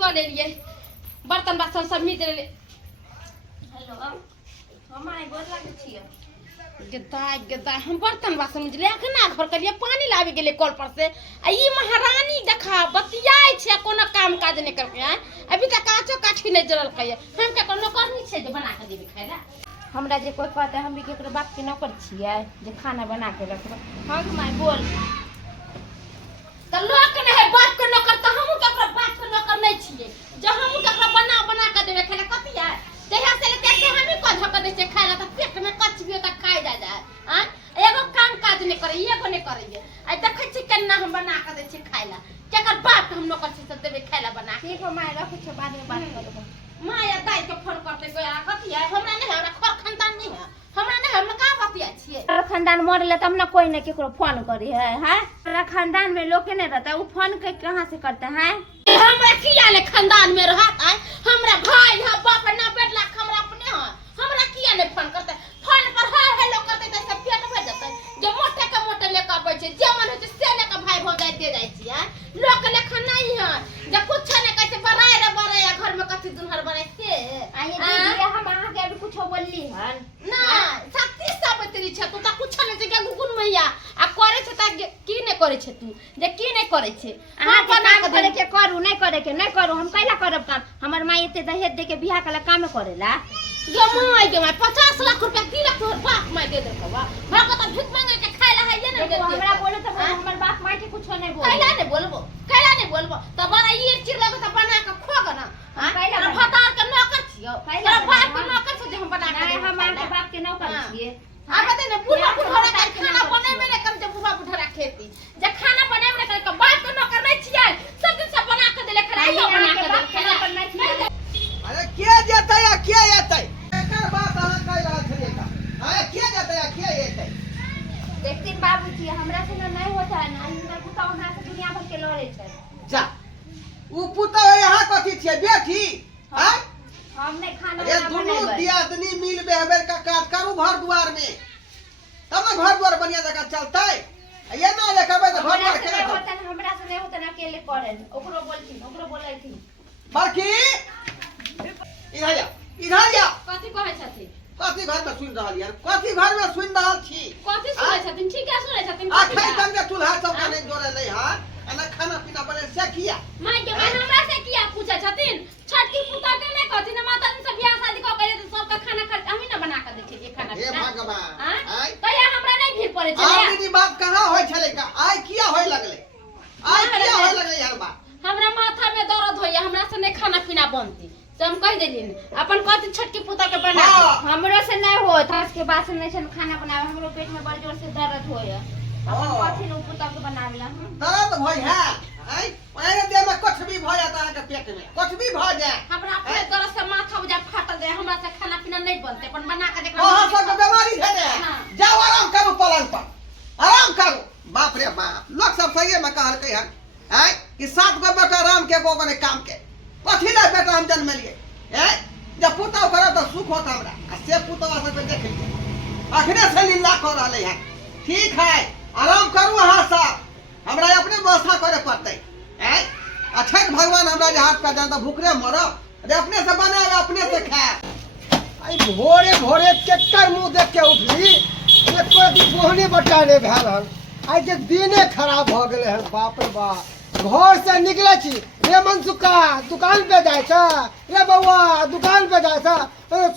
कर लेलिए बर्तन बासन सब मिट ले। हेलो हम आए गोर लागे छिए गदा हम बर्तन बासन मिट ले अखना घर करिए पानी लावे गेले कल पर से आ ई महारानी देखा बतियाई छे कोनो काम काज नहीं करके है अभी तक काचो काठी नहीं जरल कहिए हम के कोनो करनी छे जे बना के देबे खाइला। हमरा जे कोई कहते हम भी केकरो बाप के नौकर छिए जे खाना बना के रखबे हम माय बोल त लोक ने है बाप के नौकर त हमहु केकरो बाप के नौकर नहीं छिए जे हमहु केकरो बना के देबे खाइला कथि है तेहा से लेते से हम ही को धक दे से खाइला त पेट में कचबियो त खाई जा हां एगो काम काज नहीं करे एगो नहीं करिए आ देखे छी केना हम बना के दे छी खाइला केकर बाप हम नौकर छी से देबे खाइला बना के। ठीक हो माय रख छ बाद में बात करब माया दाई के फोन करते कोई कथि है हमरा नहीं हमरा खर खानदान नहीं है हमरा नहीं हम का बतिया छिए तोरा खानदान मरले तब ना कोई ने केकरो फोन करी है हैं तोरा खानदान में लोग के नहीं रहता वो फोन के कहां से करते हैं हमरा किया ले खानदान में रहत है हमरा भाई है बाप ना बेटला हमरा अपने है हमरा किया ले फोन करते फोन पर हाय हेलो करते त सब पेट भर जाते जो मोटे के मोटे लेके आबै छै जे मन होय छै से लेके भाई भौजाई दे जाय छी है लोग के लेखा नहीं है जे कुछ ने कहै बराए रे बराए घर में कथि दुनहर बराए से आइए दीदी हम आहा के अभी कुछ बोलली हन ना शक्ति सब तेरी छ तू त कुछ ने जे गुगुन मैया आ करे छ त की ने करे छ तू जे की ने करे छ हां बना के करे के करू नहीं करे के नहीं करू हम कैला करब काम हमर माई एते दहेज दे के बियाह कला काम करेला ये माई 50 लाख रुपया 3 लाख तोहर बाप माई दे देलको बा भागो त भीख मांगे के खाइला है ये नहीं देते हमरा बोले त हमर बाप माई के कुछ नहीं बोले कैला नहीं बोलबो त बड़ा ये चीज लगे त बना के खोग ना हां कैला भतार के नौकर छियो कैला बाप के नौकर छ जे हम बना के हम के बाप के नौकर छिए आबे दे ने बुढ़ा बुढ़ा का खाना बने में नहीं कर जे बुढ़ा बुढ़ा खेती जे खाना बने में नहीं कर बाप के नौकर नहीं छिए सब दिन सब बना के देले खराइयो बना के दे खाना अरे के जेतै या के एतै एकर बात अहाँ कह रहल छलिए का अरे के जेतै या के एतै देखती बाबूजी हमरा से नहीं होता है ना हमरा पुता हमरा से दुनिया भर के लड़े छै जा उ पुता यहाँ कथि छियै बेटी हैं हम नहीं खाना अरे दुनू दियादनी मिल बेहबर का काज करू घर दुआर में तब ना घर दुआर बढ़िया जगह चलतै ये ना लेखबै त घर दुआर केना होता है हमरा से नहीं होता ना अकेले करे ओकरो बोलै थी बरखी इधर जा कथि कहै छथि कथि घर में सुन रहल यार कथि घर में सुन रहल छी कथि सुनै छथिन ठीक है सुनै छथिन आखै तक के चूल्हा चौका नहीं जोड़े ले हां अना खाना पीना बने से किया माई के माई हमरा से किया पूछे छथिन छठी पुता के नहीं कहथिन माता दिन से बियाह शादी क के सबका खाना खा हम ही ना बना के दै छिए खाना हे भगवान आय तया हमरा नहीं भीड़ पड़े छै आ दीदी बात कहां होय छले का आय किया होय लगले आय किया होय लगले यार बा हमरा माथा में दर्द होय हमरा से नहीं खाना पीना बनती से हम कह देलिन अपन कहती छटकी पुता के बना हमरो से नहीं होत खास के बात नहीं छन खाना बनावे हमरो पेट में बड़ जोर से दर्द होय अपन कथि न पुता के बनावेला दर्द होय है आय ओए देह में कुछ भी भ जाता है के पेट में कुछ भी भ जाए हमरा अपने दर्द से माथा बुझा फाटल जाए हमरा से खाना पीना नहीं बनते अपन बना के देखा वहां सब बीमारी है ने जाओ आराम करो पलंग पर आराम करो बाप रे बाप लोग सब सही में कहल के हन आय कि 7 गो बेटा राम के गो बने काम के कथि ले बेटा हम जन्म लिए हैं जब पुता करे तो सुख होता हमरा आ से पुता सब पे देख लिए अखने से लीला कर रहले हैं ठीक है आराम करू अहां सब हमरा अपने व्यवस्था करे पड़तै हैं अच्छा भगवान हमरा जे हाथ का जान तो भूखरे मरब अरे अपने से बनाए अपने से खाए आई भोरे भोरे केकर मुंह देख के उठली एको दी बोहनी बटा ने भेल हन आई के दिने खराब भ गेले हन बाप रे बाप घर से निकले छी रे मनसुका दुकान पे जाय छ रे बउआ दुकान पे जाय छ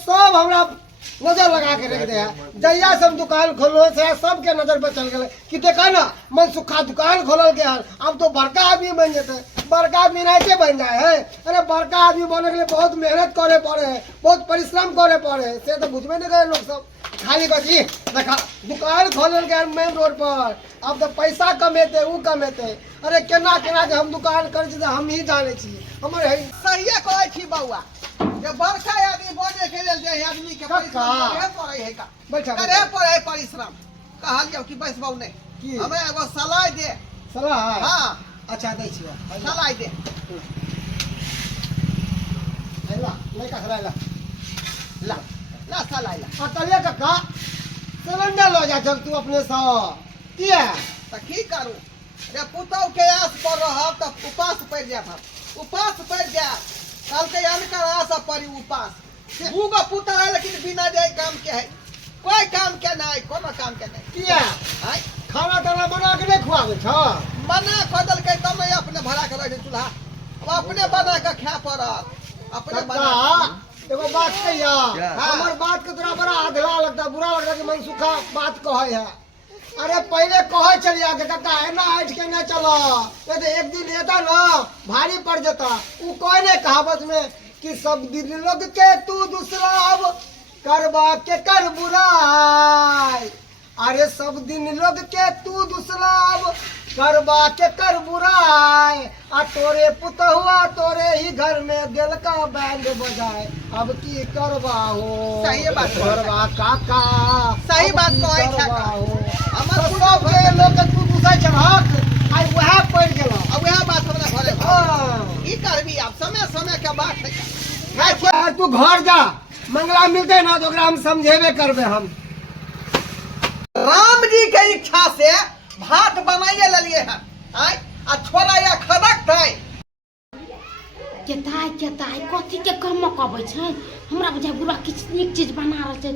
सब हमरा नजर लगा के रख दे जहिया से हम दुकान खोलो से सबके नजर पे चल गेले कि देखा ना मनसुखा दुकान खोलल के हन अब तो बड़का आदमी बन जेते बड़का आदमी नहीं के बन जाए है अरे बड़का आदमी बनने के लिए बहुत मेहनत करे पड़े है बहुत परिश्रम करे पड़े है से तो बुझबे नहीं करे लोग सब खाली बची देखा दुकान खोलल के मेन रोड पर अब तो पैसा कमेते उ कमेते अरे केना केना के हम दुकान करे छी हम ही जाने छी हमर है सहिए कहै छी बउआ जे बड़का आदमी बने के लेल जे आदमी के परिश्रम करे पड़े है का बैठा करे पड़े परिश्रम कहलियो कि बैसबौ नहीं की हमें एगो सलाह दे सलाह हां अच्छा दै छी सलाह दे ला लइका खलाइला ला ला सलाह ला अतलिया काका सिलेंडर लो जा चल तू अपने सा किया त की करू रे पुतौ के आस पर रहब त उपास पड़ जात उपास पड़ जा कल के अनकर आशा पड़ी उपास दूगो पुत्र है लेकिन बिना जाए काम के है कोई काम के नहीं कोनो काम के नहीं किया आय खाना ताना बना के नहीं खुआवे छ मना खोदल के तब मैं अपने भरा के रख चूल्हा अब अपने बना के खा पड़त अपने बना काका एगो बात कहिया हाँ। हमर बात के तोरा बड़ा अधला लगता बुरा लगता कि मनसुखा बात कहे है अरे पहले कहे चलिया के काका है ना हट के ना चलो ये तो एक दिन लेता ना भारी पड़ जाता वो कोई ने कहावत में कि सब दिन लोग के तू दूसरा अब करवा के कर बुराई अरे सब दिन लोग के तू दूसरा अब करवा के कर बुराई आ तोरे पुत हुआ तोरे ही घर में दिल का बैंड बजाए अब की करवा हो सही बात है। करवा काका सही बात अब की कहै छै करवा का। हो हमर तो सब के लोग के तू दूसरा चढ़क आई वह पड़ गेला अब वह बात हमरा घरे हाँ। ई करबी अब समय समय के बात है यार तू घर जा मंगला मिलते ना तो ओकरा हम समझेबे करबे हम राम जी के इच्छा से भात बनाइए लेलिए हैं आय आ छोरा या खदक दै केताई कथी के कमक अबै छै हमरा बुझाय बुढ़वा किछ नीक चीज बना रहल छै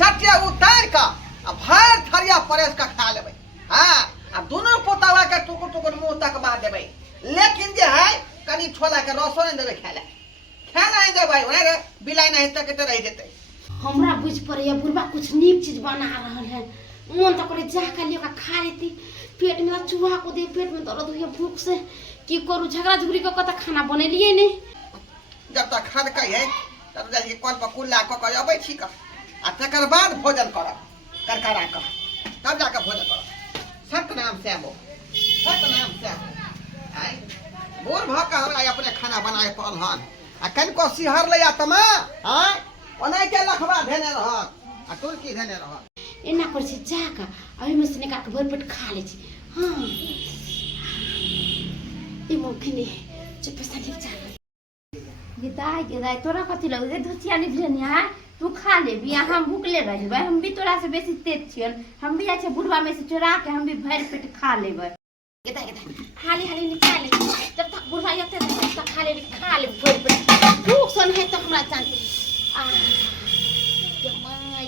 छटिया उतार का आ भर थरिया परेस का खा लेबै हां आ दोनों पोतावा के टुकुर टुकुर मुंह तक मार देबै लेकिन जे है कनी छोला के रसो नहीं देबै खाए नहीं देबै ओए बिलाई नहीं तक के रह जेतै हमरा बुझ पड़ैया बुढ़वा कुछ नीक चीज बना रहल है मन तो करे जा के लियो का खा लेती पेट में चूहा को दे पेट में दर्द होइए भूख से की करू झगड़ा झुगड़ी को कत खाना बनेलिए नहीं जब तक खद कही है तब जाइए कल पर कुल्ला क के अबै छी का आ तकर बाद भोजन करब करकरा क तब जाके भोजन करब सतनाम श्यामो आय बोल भ के हमरा अपने खाना बनाए पड़ल हन आ कनिको सिहर ले आ तमा आय ओनै के लखबा धेने रहत आ तुलकी धेने रहत एना कर छै जा के अभी में से निकाल के भर पेट खा ले छी हां ई मुखनी चुप से ठीक जा गिदाई तोरा कथी लग रे धुचिया नि भेनिया तू खा ले बिया हम भूखले रह जेबै हम भी तोरा से बेसी तेज छियन हम भी अच्छे बुढ़वा में से चोरा के हम भी भर पेट खा लेबै गेदा हाली निकाल ले जब तक बुढ़वा आते तब तक खा ले भर पेट भूख सन है तो हमरा चांदी आ गमाय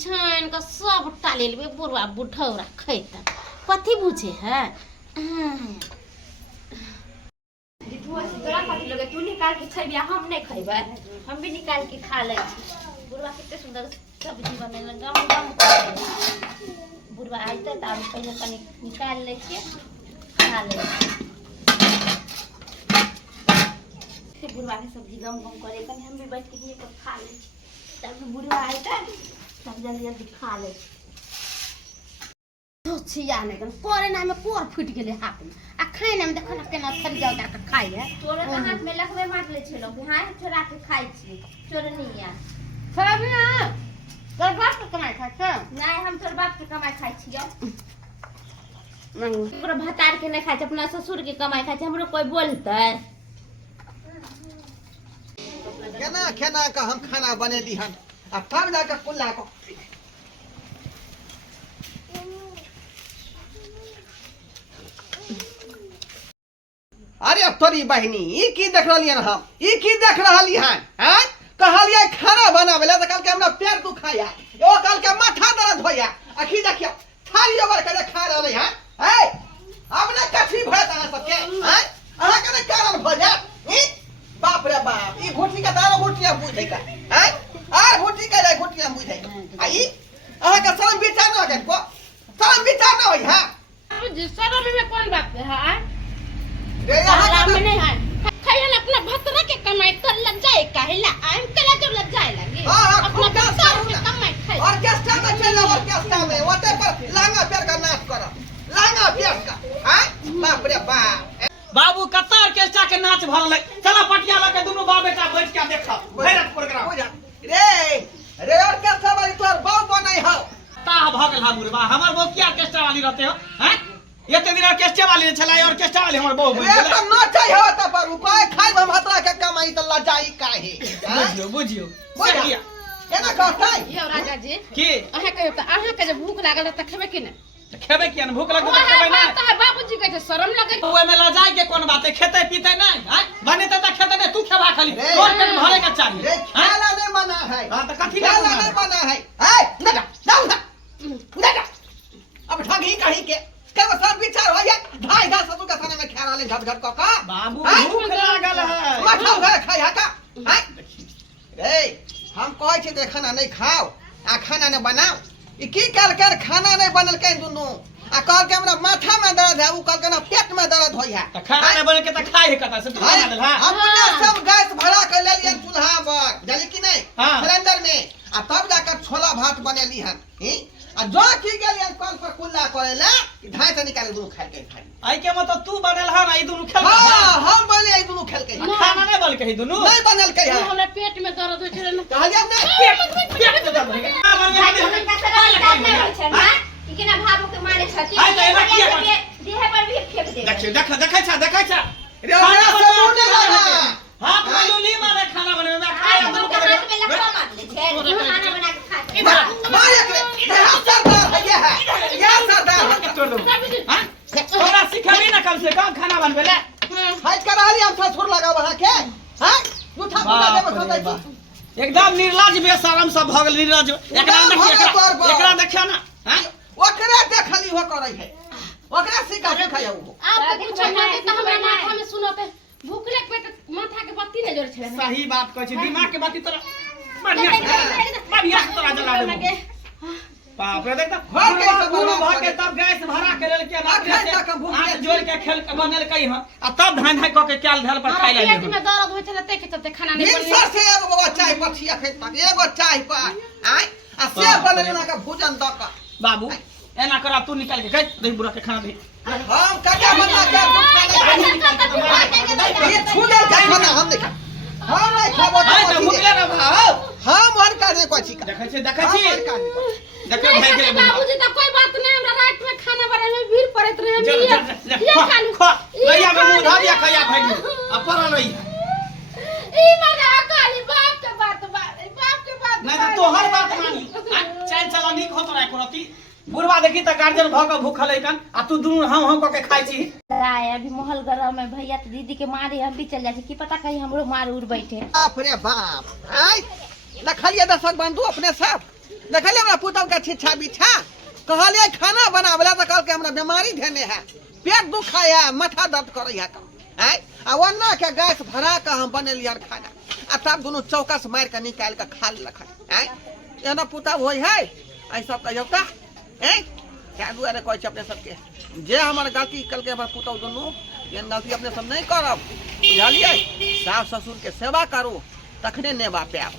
छान का सब टाले लेबे बुढ़वा बुढ़ौरा खैता कथी बुझे है जितुआ से तोरा कथी लगे तू निकाल के खैबिया हम नहीं खैबै हम भी निकाल के खा ले छी बुढ़वा कितने सुंदर सब्जी बनेला गम बुढ़वा आइते त आब पहिले कनी निकाल ले छिए खा ले से बुढ़वा के सब्जी गम करे कनी हम भी बैठ के ये पर खा ले तब बुढ़वा आइते तब जल्दी खा ले तो छिया ने कन कोरे ना में कोर फूट गेले हाथ में आ खाए ना में देखो ना केना थरी जाओ के खाई है तोरे तो हाथ में लखबे मार ले छलो कि हां चोरा के खाई छी चोरनिया सब ना तोर बाप के कमाई खा छ नहीं हम तोर बाप के कमाई खाई छियो नहीं ओकरा भतार के नहीं खाई छ अपना ससुर के कमाई खाई छ हमरो कोई बोलतै केना केना का हम खाना बनेली हन आ तब जाके कुल्ला को अरे तोरी बहनी ई की देख रहलियन हम ई की देख रहली हन हैं कहलिए खाना बनावेला त कल के हमरा पैर दुखाया ओ कल के माथा दर्द होया अखी देखियो थाली ओवर के खा रहले हन ए अब ने कथी भरत अहाँ सबके हैं अहाँ के कारण भ जा बाप रे बाप ई घोटी के दारो घोटिया बुझै का हैं आर घोटी के रे घोटिया बुझै आई अहाँ के शरम विचार न गन को शरम विचार न होई हां जी शरम में कौन बात है रे अहाँ में नहीं है खैन अपना भतरा के कमाई कर लग जाए काहेला आम कला जब लग जाए लगे हां अपना भतरा के कमाई खाए ऑर्केस्ट्रा में चल ऑर्केस्ट्रा में ओते पर लांगा पैर का नाच कर लांगा पैर का हैं बाप रे बाप बाबू कत्ता ऑर्केस्ट्रा के नाच भरल चला पटियाला के दोनों बाप बेटा बैठ के देखा भैरत प्रोग्राम रे रे ऑर्केस्ट्रा वाली तोर बाऊ बनै हो ता भगल हा मुरबा हमर बो की ऑर्केस्ट्रा वाली रहते हो हैं एते दिन ऑर्केस्ट्रा वाली चला ऑर्केस्ट्रा वाली हमर बो रे तो नाचै हो त पर उपाय खाइ हम भतरा के कमाई त लजाई काहे बुझियो बुझियो केना कहतै यो राजा जी की अहाँ कहियो त अहाँ के जब भूख लागल त खेबे कि न खेबे किया न भूख लगत त खेबे ना बाबूजी बाबूजी कहते शर्म लगे ओए में लजाई के कोन बात है खेते पीते नहीं हैं बनेते त खेते नहीं तू खेबा खाली रे, तोर पेट भरे के चाहिए रे खेला नहीं बना है हां त कथी खेला नहीं बना है ए ना जाओ ना अब ठगी कहीं के कब सब विचार हो जाए ढाई ढाई ससुर का खाने में खेला ले झट झट का बाबू हैं? भूख लागल है माथा उधर खाई हा का हैं रे हम कहै छी जे खाना नहीं खाओ आ खाना नहीं बनाओ ई की कर कर खाना नहीं बनल के दुनु आ कहल के हमरा माथा में दर्द है उ कहल के ना पेट में दर्द होई है त खाना नहीं बने के त खाए है कता से तू बना दे हां अपने सब गैस भरा के ले लियन चूल्हा पर जानी कि नहीं हाँ। सिलेंडर में आ तब जाकर छोला भात बनेली हन आ जो की गेलियन कल पर कुल्ला करेला ढाई से निकाल दुनु खाए के खाई आई के मतलब तू बनल है ना ई दुनु खेल हां हम बने ई दुनु खेल के खाना नहीं बन के ही दुनु नहीं बनल के है हमरा पेट में दर्द होय छले ना कहलियन ना पेट के दर्द है हां बन भाई गया हमन का सरकार नहीं होय छै ना कि केना भाबो के मारे छथि आइ त एना किया कर? देह पर भी फेंक दे देख देखै छ रे हमरा सब मुंह नहीं लगा हां खालू ली मारे खाना बने में खाया हाथ दुनु में लखवा मार ले छै खाना बना के खा मार एक रे सरदार है ये सरदार है तोड़ दो हां तोरा सिखाबी ना कम से कम खाना बनबे ले हाइट कर रहली हम ससुर लगा वहां के हैं झूठा मुका देबो सदै छी एकदम निर्लज बेशरम सब भ गेल निर्लज एकरा देखियो ना हैं ओकरे देखली हो करै है ओकरा सिखा के खाया वो आप कुछ ना दे त हमरा माथा में सुनो पे भूखले पेट माथा के बत्ती नहीं जोड़ छले ना सही बात कहै छी दिमाग के बाती तोरा बढ़िया से तोरा जला देबो बाप रे देख घर के सब पूरा बर्बाद भर के तब गैस भरा के लेल के अखन तक हम भूखे हाथ जोड़ के खेल के बनल कई हां आ तब धान धान क के कैल धर पर खाइ पेट ले में दर्द होय छले ते के चलते खाना नहीं दिन बनले सर से एगो बाबा चाय पछी अखन तक एगो चाय पर आय आ से बनल ना का भोजन द का बाबू एना करा तू निकाल के गई दही बुरा के खाना दे हम कटा बना के ये छूले का खाना हम नहीं हम नहीं खाबो आइ त भूखले रे भाव हम हर का नहीं कोची का देखै छी देखै नहीं भाई सके के बाबूजी तो कोई बात नहीं हमरा रात में खाना बनाए में भीड़ पड़त रहे हम ये खा लू भैया में मुंह धारिया खैया भाई अपरा नहीं ई मजा काली बाप के बात नहीं तो तोहर बात मानी चल चला निक होत रहा करती बुढ़वा देखी त गार्जियन भ के भूखल हैकन आ तू दुनु हम क के खाइ छी राय अभी महल गरम में भैया तो दीदी के मारे हम भी चल जाए की पता कहीं हमरो मार उड़ बैठे बाप रे बाप आय देखलिए दर्शक बंधु अपने सब देखलिए हमरा पुतौ का छिछा बिछा कहलिए खाना बनावेला त कहल के हमरा बीमारी धेने है पेट दुखाय है माथा दर्द करे है आय आ वन्ना के गैस भरा के हम बनेलियन खाना आ तब दोनों चौकस मार के निकाल के खा लेलक आय एना पुतौ होय है ऐ सब कहियो का हैं क्या दुआरे कहै छै अपने सबके जे हमर गलती कल के हमर पुतौ दोनों ये गलती अपने सब नहीं करब बुझलिए सास ससुर के सेवा करू तखने नेबा पाएब।